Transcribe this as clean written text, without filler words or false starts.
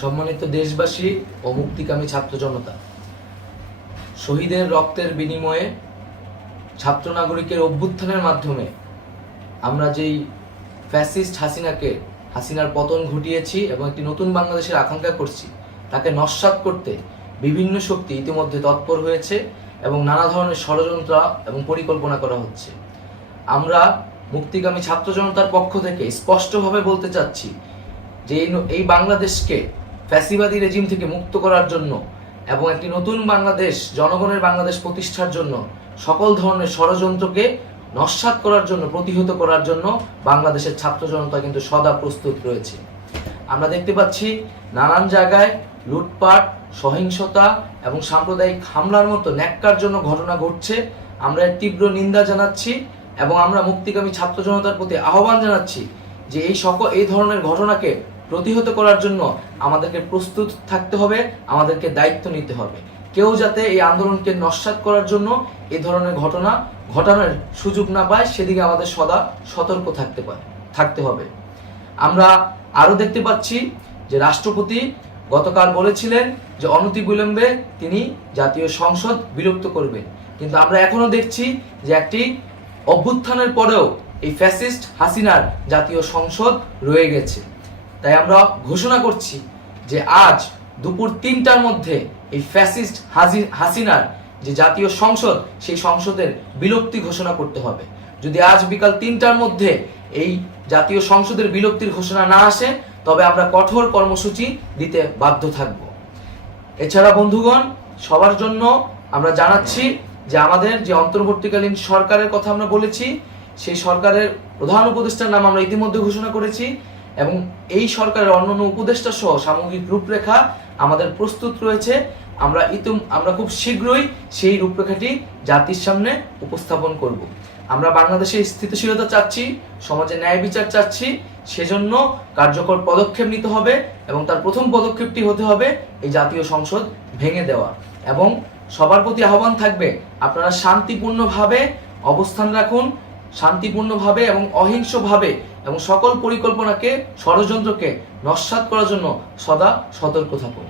সম্মানিত দেশবাসী ও মুক্তিকামী ছাত্র জনতা, শহীদের রক্তের বিনিময়ে ছাত্র নাগরিকের অভ্যুত্থানের মাধ্যমে আমরা যেই ফ্যাসিস্ট হাসিনার পতন ঘটিয়েছি এবং একটি নতুন বাংলাদেশের আকাঙ্ক্ষা করছি, তাকে নস্যাৎ করতে বিভিন্ন শক্তি ইতিমধ্যে তৎপর হয়েছে এবং নানা ধরনের ষড়যন্ত্র এবং পরিকল্পনা করা হচ্ছে। আমরা মুক্তিকামী ছাত্র জনতার পক্ষ থেকে স্পষ্টভাবে বলতে চাচ্ছি যে এই বাংলাদেশকে ফ্যাসিবাদী রেজিম থেকে মুক্ত করার জন্য এবং একটি নতুন বাংলাদেশ, জনগণের বাংলাদেশ প্রতিষ্ঠার জন্য সকল ধরনের ষড়যন্ত্রকে নস্যাৎ করার জন্য, প্রতিহত করার জন্য বাংলাদেশের ছাত্র জনতা কিন্তু সদা প্রস্তুত রয়েছে। আমরা দেখতে পাচ্ছি নানান জায়গায় লুটপাট, সহিংসতা এবং সাম্প্রদায়িক হামলার মতো ন্যাক্কারজনক ঘটনা ঘটছে। আমরা এর তীব্র নিন্দা জানাচ্ছি এবং আমরা মুক্তিকামী ছাত্র জনতার প্রতি আহ্বান জানাচ্ছি যে এই ধরনের ঘটনাকে প্রতিহত করার জন্য আমাদেরকে প্রস্তুত থাকতে হবে, আমাদেরকে দায়িত্ব নিতে হবে। কেউ যাতে এই আন্দোলনকে নস্যাৎ করার জন্য এই ধরনের ঘটনা ঘটানোর সুযোগ না পায়, সেদিকে আমাদের সদা সতর্ক থাকতে হবে। আমরা আরো দেখতে পাচ্ছি যে রাষ্ট্রপতি গতকাল বলেছিলেন যে অনতিবিলম্বে তিনি জাতীয় সংসদ বিলুপ্ত করবেন, কিন্তু আমরা এখনো দেখছি যে একটি অভ্যুত্থানের পরেও এই ফ্যাসিস্ট হাসিনার জাতীয় সংসদ রয়ে গেছে। তাই আমরা ঘোষণা করছি যে আজ দুপুর ৩টার মধ্যে এই ফ্যাসিস্ট হাসিনার যে জাতীয় সংসদ, সেই সংসদের বিলুপ্তি ঘোষণা করতে হবে। যদি আজ বিকাল ৩টার মধ্যে এই জাতীয় সংসদের বিলুপ্তির ঘোষণা না আসে, তবে আমরা কঠোর কর্মসূচি দিতে বাধ্য থাকব। এছাড়া বন্ধুগণ, সবার জন্য আমরা জানাচ্ছি যে আমাদের যে অন্তর্বর্তীকালীন সরকারের কথা আমরা বলেছি, সেই সরকারের প্রধান উপদেষ্টার নাম আমরা ইতিমধ্যে ঘোষণা করেছি এবং এই সরকারের অন্যান্য উপদেষ্টা সহ সামগ্রিক রূপরেখা আমাদের প্রস্তুত রয়েছে। আমরা খুব শীঘ্রই সেই রূপরেখাটি জাতির সামনে উপস্থাপন করব। আমরা বাংলাদেশে স্থিতিশীলতা চাচ্ছি, সমাজে ন্যায় বিচার চাচ্ছি, সেজন্য কার্যকর পদক্ষেপ নিতে হবে এবং তার প্রথম পদক্ষেপটি হতে হবে এই জাতীয় সংসদ ভেঙে দেওয়া। এবং সবার প্রতি আহ্বান থাকবে, আপনারা শান্তিপূর্ণভাবে অবস্থান রাখুন, শান্তিপূর্ণভাবে এবং অহিংসভাবে এবং সকল পরিকল্পনাকে, ষড়যন্ত্রকে নস্যাৎ করার জন্য সদা সতর্ক থাকুন।